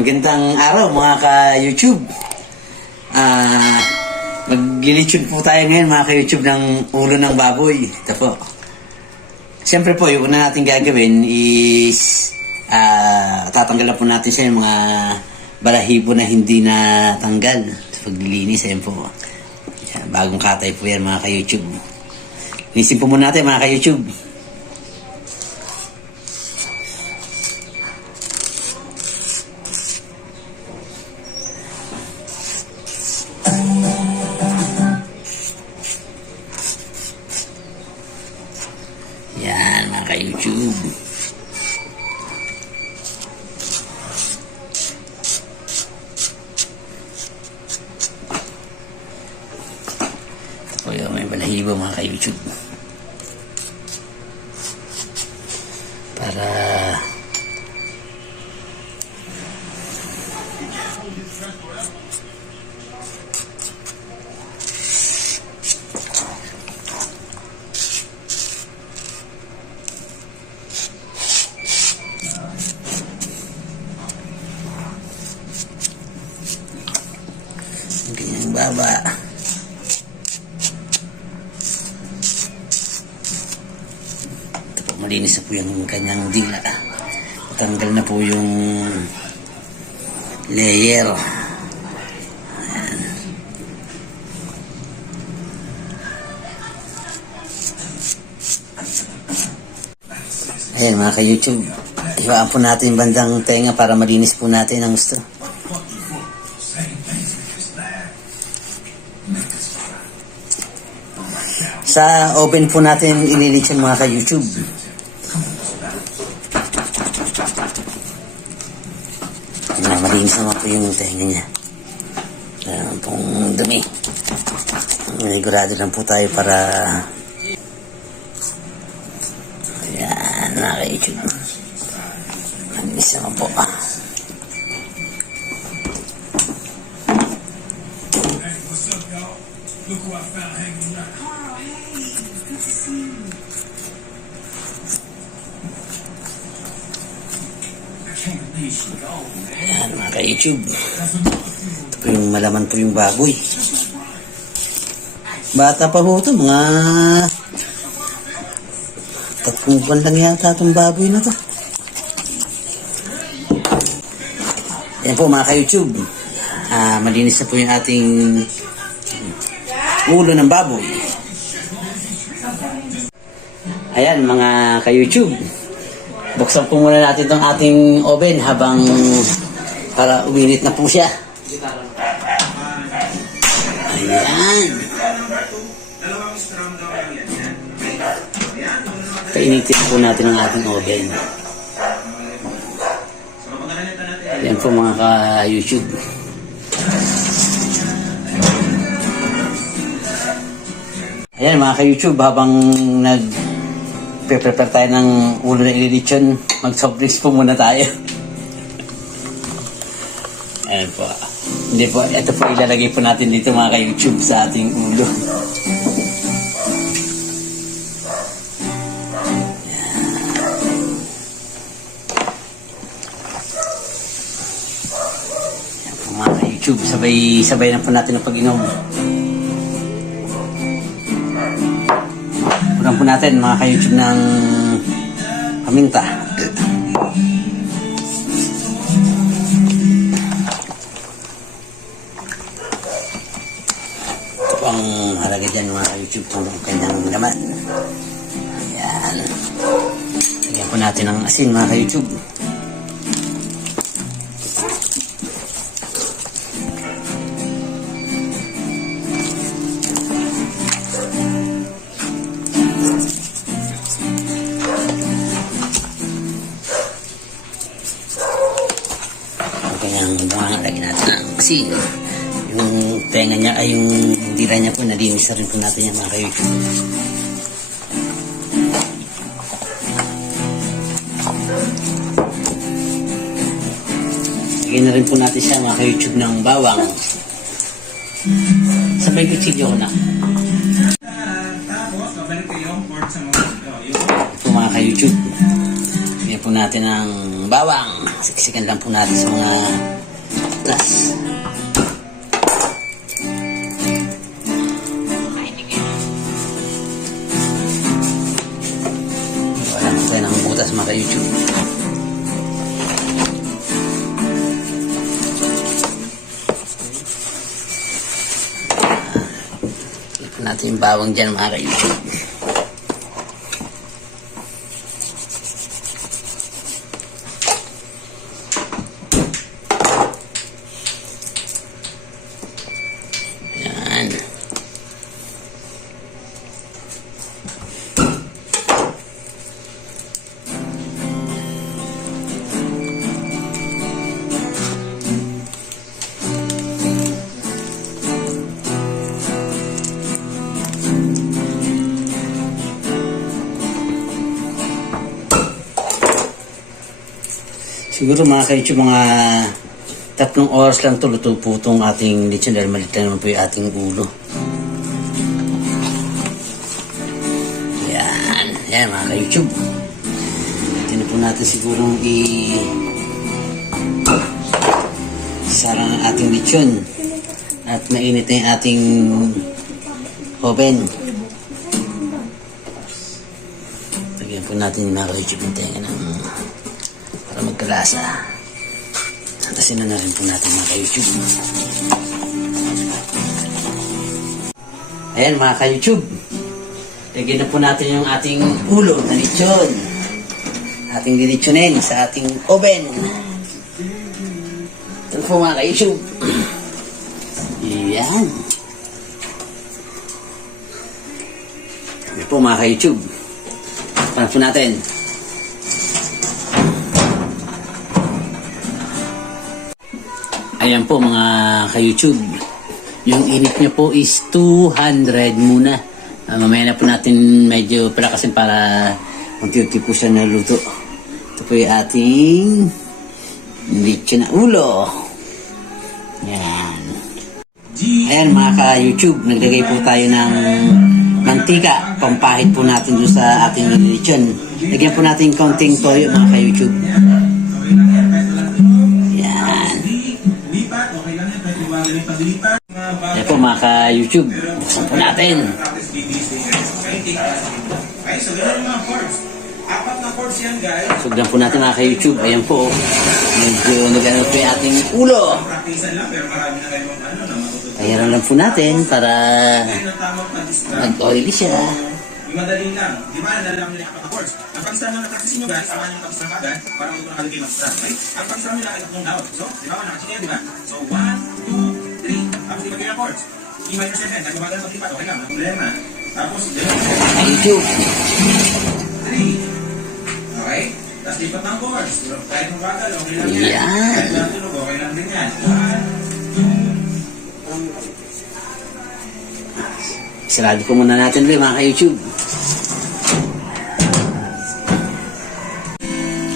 Magandang araw mga ka-YouTube. Mag-YouTube po tayo ngayon mga ka-YouTube ng ulo ng baboy. Ito po. Siyempre po, yung una natin gagawin is tatanggalan po natin siya yung mga balahibo na hindi natanggal sa paglilinis. Ayan po. Yan, bagong katay po yan mga ka-YouTube. Linisin po muna natin mga ka-YouTube. Yan mga ka-YouTube. Ito po yung may balahibo mga ka-YouTube. Para ganyang baba. Ito po, malinis na po yung kanyang dila. Tanggal na po yung layer. Ayan mga ka-YouTube, iwaan po natin yung bandang tenga para malinis po natin ang gusto. Sa oven po natin ililit yung mga ka-YouTube. Malinis naman po yung tenga niya. Ayan pong dumi. Manigurado lang po tayo para ayan mga ka-YouTube. Malinis naman po. Look who I found hanging around. Oh, hey, it's good to see you. I can't believe she gone, man. Ayan mga ka-YouTube. Ito po yung malaman po yung baboy. Bata pa po ito, mga 3 buwan lang yata itong baboy na to. Ayan po mga ka-YouTube. Malinis na po yung ating ulo ng baboy. Ayan mga ka-YouTube. Buksan po muna natin itong ating oven habang para uminit na po siya. Ayan. Painitin po natin ang ating oven. Ayan po mga ka-YouTube. Ayan mga ka-YouTube, habang nag-prepare tayo ng ulo na ililitsyon, mag-soft drinks po muna tayo. Ayan po. Hindi po, ito po ilalagay po natin dito mga ka-YouTube sa ating ulo. Ayan po mga ka-YouTube, sabay na po natin ang pag-inom. Punan po natin mga ka-YouTube ng paminta. Ito po ang halaga dyan mga ka-YouTube kung kanyang laman. Ayan. Lagyan po natin ng asin mga ka-YouTube. Kanyang bunga, lagyan natin ng asin. Yung tenga niya ay yung dila niya po, nalinis na rin po natin yan mga ka-YouTube. Lagyan na rin po natin siya mga ka-YouTube ng bawang. Sabay kutsilyo ko na. Tapos, babalik ko yung pork sa mga Ito mga ka-YouTube. Lagyan po natin ang bawang. Siksikan lang po natin sa mga tas. Wala po tayo ng butas mga ka-YouTube. Ipon natin yung bawang dyan mga ka-YouTube. Yan. Siguro mga ka-YouTube, mga 3 oras lang ito, luto po itong ating lechon dahil malit na naman po yung ating ulo. Yan. Yan mga ka-YouTube. Ito po natin siguro sarang ang ating lechon. At mainit na yung ating oven. Lagyan po natin yung mga ka-YouTube ng tenga ng para magkalasa. Tasin na rin po natin mga ka-YouTube. Ayan mga ka-YouTube. Lagyan na po natin yung ating ulo na lechon. Ating lilitsonin sa ating oven. Ito po mga ka-YouTube. Ayan. Ayan po mga ka-YouTube. Paano po natin? Ayan po mga ka-YouTube. Yung init niya po is 200 muna. Mamaya na po natin medyo palakasin para unti-unti po siya naluto. Ito po yung ating lechon na ulo. Yan. Ayan mga ka-YouTube. Naglagay po tayo ng mantika. Pampahid po natin doon sa ating lechon. Lagyan po natin konting toyo mga ka-YouTube. Ayan po mga ka-YouTube. Buksan po natin. Sugdan po natin mga ka-YouTube. Ayan po. Medyo nag-ano po yung ating ulo. Ayan lang po natin para mag-oily siya. Madali lang. Di ba? Nalaman nila apat na chords. Ang pag-strum na practice nyo guys, samahan yung pag-strum agad para ito nakalagay mag-strum. Okay? Ang pag-strum nila ay tatlong note. So, di ba? Nakachine yan, di ba? So, 1, 2, 3. Tapos di ba yung chords? E minor 7. Nagbabagal ng pag-lipat. Okay lang. Ang problema. Tapos, YouTube. 3. Okay? Tapos lipat ng chords. Kahit mabagal, okay lang yan. Yan. Kahit natunog, okay lang din yan. 1, 2, Sarado po muna natin ulit mga ka-YouTube.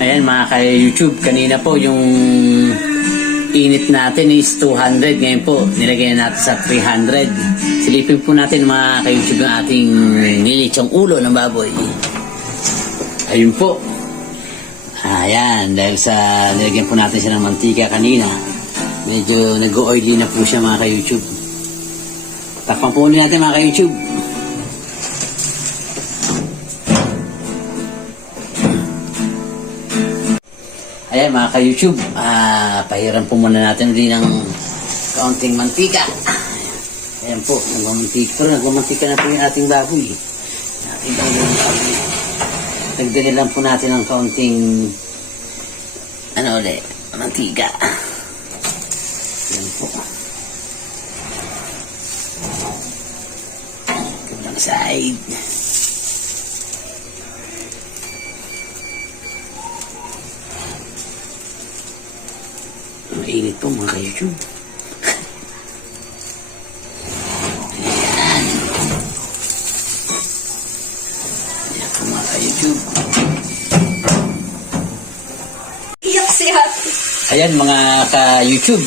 Ayan mga ka-YouTube, kanina po yung init natin is 200. Ngayon po, nilagay natin sa 300. Silipin po natin mga ka-YouTube yung ating nilitsong ulo ng baboy. Ayun po. Ayan, dahil sa nilagyan po natin siya ng mantika kanina, medyo nag-oily na po siya mga ka-YouTube. Takpan po ulit natin mga ka-YouTube. Ayan mga ka-YouTube, pahiram po muna natin ulit ng kaunting mantika. Ayan po, nagmamantika na po yung ating baboy. Nagdali lang po natin ng kaunting mantika. Ayan po. Kabilang side. Mainit po mga ka-YouTube. Ayan. Ayan po mga ka-YouTube. Iyak siya. Ayan mga ka-YouTube.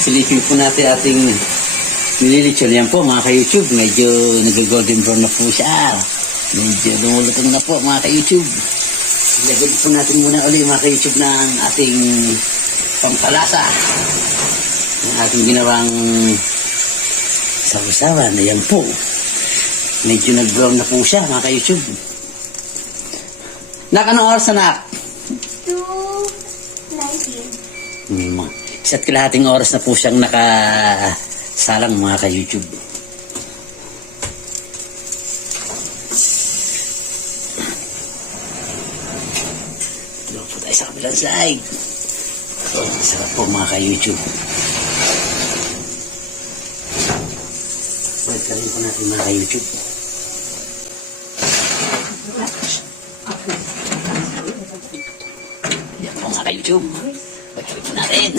Silipin po natin ating nililitsyon. Yan po mga ka-YouTube. Medyo nag-golden brown na po siya. Medyo lumulutong na po mga ka-YouTube. Ilagay po natin muna ulit mga ka-YouTube ng ating pampalasa. Ang ating ginawang sawa-sawa na yan po. Medyo nag-brown na po siya mga ka-YouTube. Nak, anong oras na nak? 2:19. Isa't kalahating oras na po siyang nakasalang mga ka-YouTube. Tulog po tayo sa kabilang side. Sarap po mga ka-YouTube. Wait ka rin po natin mga ka-YouTube. Yan po mga ka-YouTube. Wait ka rin po natin.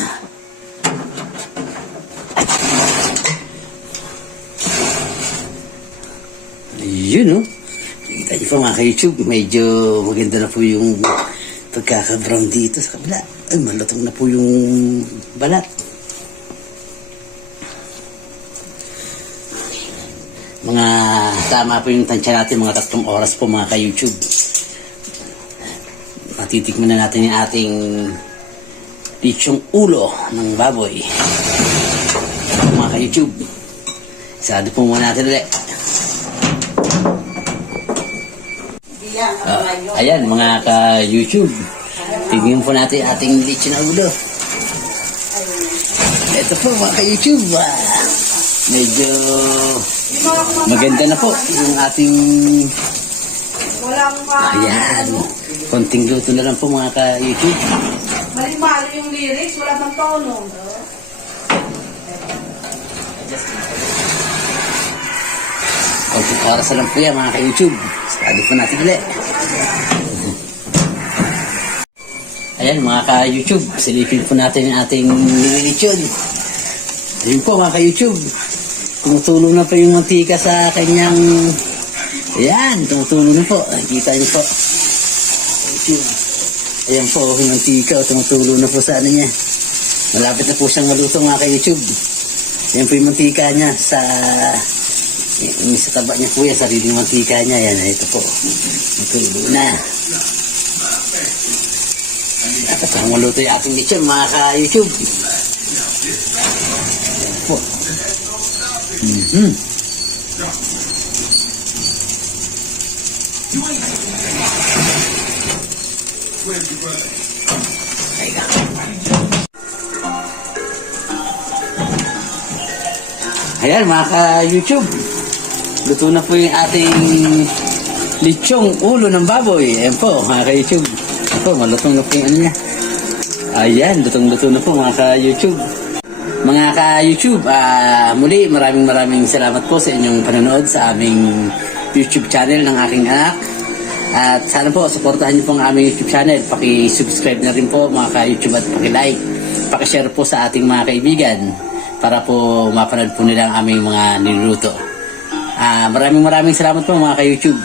Yun, no? Kita niyo po mga ka-YouTube, medyo maganda na po yung pagkaka-brown dito sa kabila. Ay, malutong na po yung balat. Mga tama po yung tansya natin, mga 3 oras po mga ka-YouTube. Matitikman na natin yung ating lechong ulo ng baboy. Mga ka-YouTube. Isado po muna natin ulit. Ayan mga ka-YouTube, tignan po natin ating lechon na ulo. Ito po mga ka-YouTube, medyo maganda na po yung ating, ayan, konting luto na lang po mga ka-YouTube. Mali-mali yung lyrics, wala pang tono. Konting oras na lang po yan mga ka-YouTube. Sado po natin ulit. Ayan mga ka-YouTube, silipin po natin yung ating lechon. Ayun po mga ka-YouTube, tumutulong na po yung mantika sa kanyang, ayan, tumutulong na po. Nakikita niyo po. YouTube. Ayan po yung mantika, tumutulong na po sa ano niya. Malapit na po siyang maluto mga ka-YouTube. Ayan po yung mantika niya sa taba niya po yan, sariling mantika niya. Ayan, ito po. Matulog na. Dapat ang maluto yung ating lechon mga ka-YouTube. Ayan po. Teka. Ayan mga ka-YouTube, luto na po yung ating lechong ulo ng baboy. Ayan po mga ka-YouTube. Ito, malutong na po yung ano niya. Ayan, lutong-luto na po mga ka-YouTube. Mga ka-YouTube, muli maraming salamat po sa inyong panonood sa aming YouTube channel ng aking anak. At sana po, supportahan niyo po ang aming YouTube channel. Paki-subscribe na rin po mga ka-YouTube at paki-like. Paki-share po sa ating mga kaibigan para po mapanood po nila ang aming mga niluluto. Maraming salamat po mga ka-YouTube.